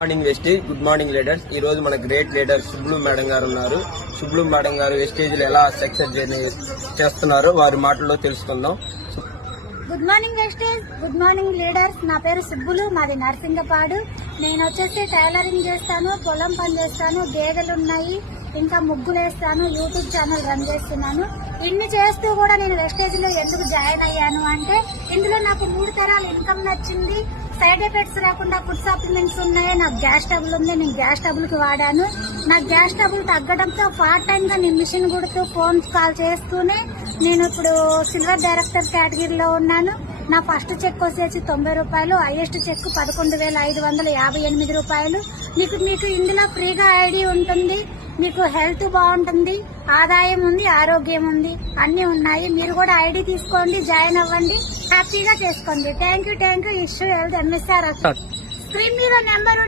Morning Vestige. Good morning leaders. ఈ రోజు మన గ్రేట్ లీడర్ సుబ్లు మేడం గారు ఉన్నారు. సుబ్లు మేడం గారు వెస్టేజ్ లో ఎలా సక్సెస్ జర్నీ చేస్తున్నారో వారి మాటల్లో తెలుసుకుందాం. Good morning Vestige. Good morning leaders. నా పేరు సుబ్బులు, మాది నర్సింగపాడు. నేను వచ్చేసి టైలరింగ్ చేస్తాను, పొలం పని చేస్తాను, గేదెలు ఉన్నాయి, ఇంకా ముగ్గులు వేస్తాను, యూట్యూబ్ ఛానల్ రన్ చేస్తున్నాను. ఇన్ని చేస్తూ కూడా నేను వెస్టేజ్ లో ఎందుకు జాయిన్ అయ్యాను అంటే, ఇందులో నాకు 3 తరాల ఇన్కమ్ నచ్చింది, సైడ్ ఎఫెక్ట్స్ రాకుండా ఫుడ్ సప్లిమెంట్స్ ఉన్నాయి, నాకు గ్యాస్ ట్రబుల్ ఉంది, నేను గ్యాస్ ట్రబుల్ కి వాడాను. నాకు గ్యాస్ ట్రబుల్ తగ్గడంతో పార్ట్ టైం గా నేను మిషన్ కుడుతూ ఫోన్ కాల్ చేస్తూనే నేను ఇప్పుడు సిల్వర్ డైరెక్టర్ కేటగిరీలో ఉన్నాను. నా ఫస్ట్ చెక్ వచ్చేసి 90 రూపాయలు, హైయెస్ట్ చెక్ 11,558 రూపాయలు. మీకు ఇందులో ఫ్రీగా ఐడి ఉంటుంది, మీకు హెల్త్ బాగుంటుంది, ఆదాయం ఉంది, ఆరోగ్యం ఉంది, అన్ని ఉన్నాయి. మీరు కూడా ఐడి తీసుకోండి, జాయిన్ అవ్వండి, హ్యాపీగా చేసుకోండి. Thank you. Issue health MSR screen మీద నెంబర్